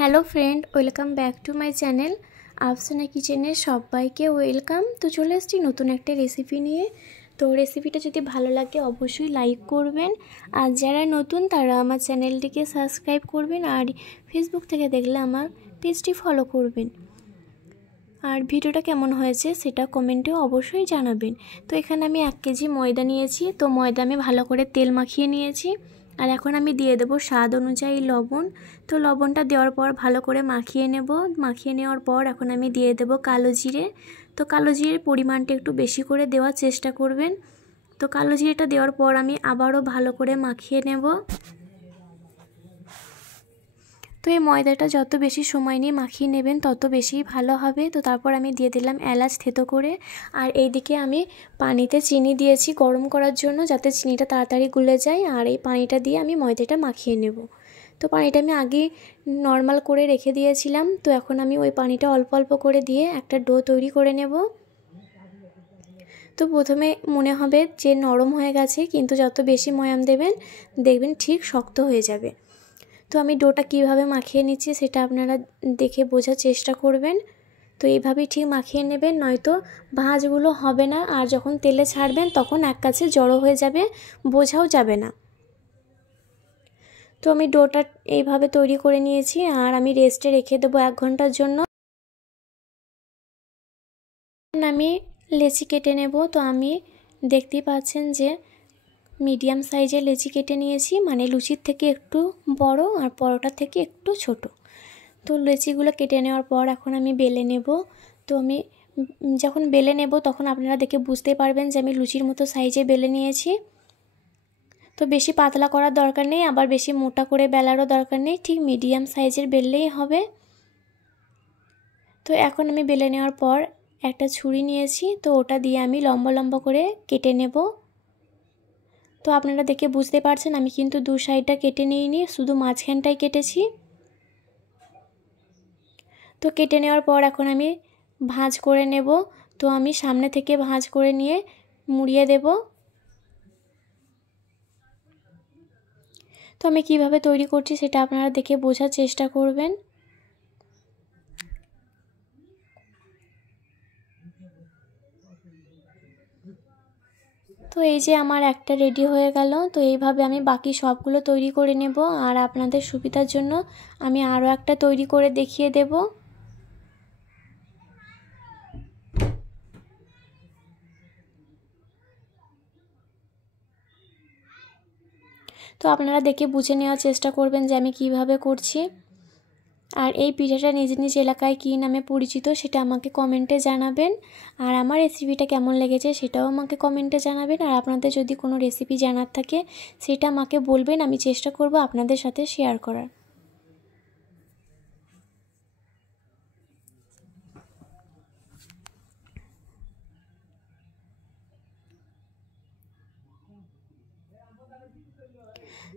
Hello friend, welcome back to my channel Afsana কিচেনে সবাইকে welcome. তো চলে এসেছি নতুন একটা রেসিপি নিয়ে। তো রেসিপিটা যদি ভালো লাগে অবশ্যই লাইক করবেন, আর যারা নতুন তারা আমার চ্যানেলটিকে সাবস্ক্রাইব করবেন, আর ফেসবুক থেকে দেখলে আমার পেজটি ফলো করবেন। আর ভিডিওটা কেমন হয়েছে সেটা কমেন্টেও অবশ্যই জানাবেন। তো এখানে আমি 1 কেজি ময়দা নিয়েছি। তো ময়দা আমি ভালো করে তেল মাখিয়ে নিয়েছি। আর এখন আমি দিয়ে দেবো স্বাদ অনুযায়ী লবণ। তো লবণটা দেওয়ার পর ভালো করে মাখিয়ে নেব। মাখিয়ে নেওয়ার পর এখন আমি দিয়ে দেবো কালো জিরে। তো কালো জিরের পরিমাণটা একটু বেশি করে দেওয়ার চেষ্টা করবেন। তো কালো জিরেটা দেওয়ার পর আমি আবারও ভালো করে মাখিয়ে নেব। তো এই ময়দাটা যত বেশি সময় নিয়ে মাখিয়ে নেবেন তত বেশি ভালো হবে। তো তারপর আমি দিয়ে দিলাম এলাচ থেতো করে। আর এইদিকে আমি পানিতে চিনি দিয়েছি গরম করার জন্য, যাতে চিনিটা তাড়াতাড়ি গুলে যায়। আর এই পানিটা দিয়ে আমি ময়দাটা মাখিয়ে নেব। তো পানিটা আমি আগে নর্মাল করে রেখে দিয়েছিলাম। তো এখন আমি ওই পানিটা অল্প অল্প করে দিয়ে একটা ডো তৈরি করে নেব। তো প্রথমে মনে হবে যে নরম হয়ে গেছে, কিন্তু যত বেশি ময়াম দেবেন দেখবেন ঠিক শক্ত হয়ে যাবে। তো আমি ডোটা কিভাবে মাখিয়ে নিচ্ছি সেটা আপনারা দেখে বোঝার চেষ্টা করবেন। তো এইভাবেই ঠিক মাখিয়ে নেবেন, নয়তো ভাঁজগুলো হবে না। আর যখন তেলে ছাড়বেন তখন এক কাছে জড়ো হয়ে যাবে, বোঝাও যাবে না। তো আমি ডোটা এইভাবে তৈরি করে নিয়েছি। আর আমি রেস্টে রেখে দেবো 1 ঘন্টার জন্য। আমি লেচি কেটে নেব। তো আমি দেখতেই পাচ্ছেন যে মিডিয়াম সাইজের লেচি কেটে নিয়েছি, মানে লুচির থেকে একটু বড় আর পরোটার থেকে একটু ছোট। তো লেচিগুলো কেটে নেওয়ার পর এখন আমি বেলে নেব। তো আমি যখন বেলে নেব তখন আপনারা দেখে বুঝতে পারবেন যে আমি লুচির মতো সাইজে বেলে নিয়েছি। তো বেশি পাতলা করার দরকার নেই, আবার বেশি মোটা করে বেলারও দরকার নেই, ঠিক মিডিয়াম সাইজের বেললেই হবে। তো এখন আমি বেলে নেওয়ার পর একটা ছুরি নিয়েছি, তো ওটা দিয়ে আমি লম্বা লম্বা করে কেটে নেব। তো আপনারা দেখে বুঝতে পারছেন আমি কিন্তু দু সাইডটা কেটে নিইনি, শুধু মাঝখানটাই কেটেছি। তো কেটে নেওয়ার পর এখন আমি ভাঁজ করে নেব। তো আমি সামনে থেকে ভাঁজ করে নিয়ে মুড়িয়ে দেব। তো আমি কিভাবে তৈরি করছি সেটা আপনারা দেখে বোঝার চেষ্টা করবেন। তো এই যে আমার একটা রেডি হয়ে গেল। তো এইভাবে আমি বাকি সবগুলো তৈরি করে নেব। আর আপনাদের সুবিধার জন্য আমি আরও একটা তৈরি করে দেখিয়ে দেব। তো আপনারা দেখে বুঝে নেওয়ার চেষ্টা করবেন যে আমি কিভাবে করছি। আর এই পিঠাটা নিজ নিজ এলাকায় কী নামে পরিচিত সেটা আমাকে কমেন্টে জানাবেন। আর আমার রেসিপিটা কেমন লেগেছে সেটাও আমাকে কমেন্টে জানাবেন। আর আপনাদের যদি কোনো রেসিপি জানার থাকে সেটা আমাকে বলবেন, আমি চেষ্টা করব আপনাদের সাথে শেয়ার করার।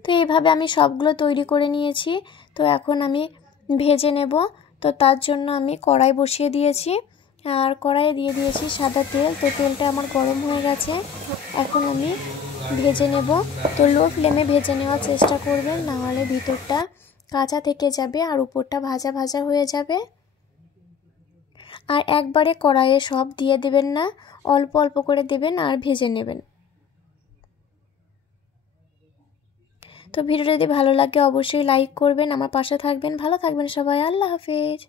তো এইভাবে আমি সবগুলো তৈরি করে নিয়েছি। তো এখন আমি ভেজে নেব। তো তার জন্য আমি কড়াই বসিয়ে দিয়েছি, আর কড়াইয়ে দিয়ে দিয়েছি সাদা তেল। তো তেলটা আমার গরম হয়ে গেছে, এখন আমি ভেজে নেব। তো লো ফ্লেমে ভেজে নেওয়ার চেষ্টা করবেন, নাহলে ভিতরটা কাঁচা থেকে যাবে আর উপরটা ভাজা ভাজা হয়ে যাবে। আর একবারে কড়াইয়ে সব দিয়ে দেবেন না, অল্প অল্প করে দেবেন আর ভেজে নেবেন। তো ভিডিওটা যদি ভালো লাগে অবশ্যই লাইক করবেন, আমার পাশে থাকবেন। ভালো থাকবেন সবাই, আল্লাহ হাফেজ।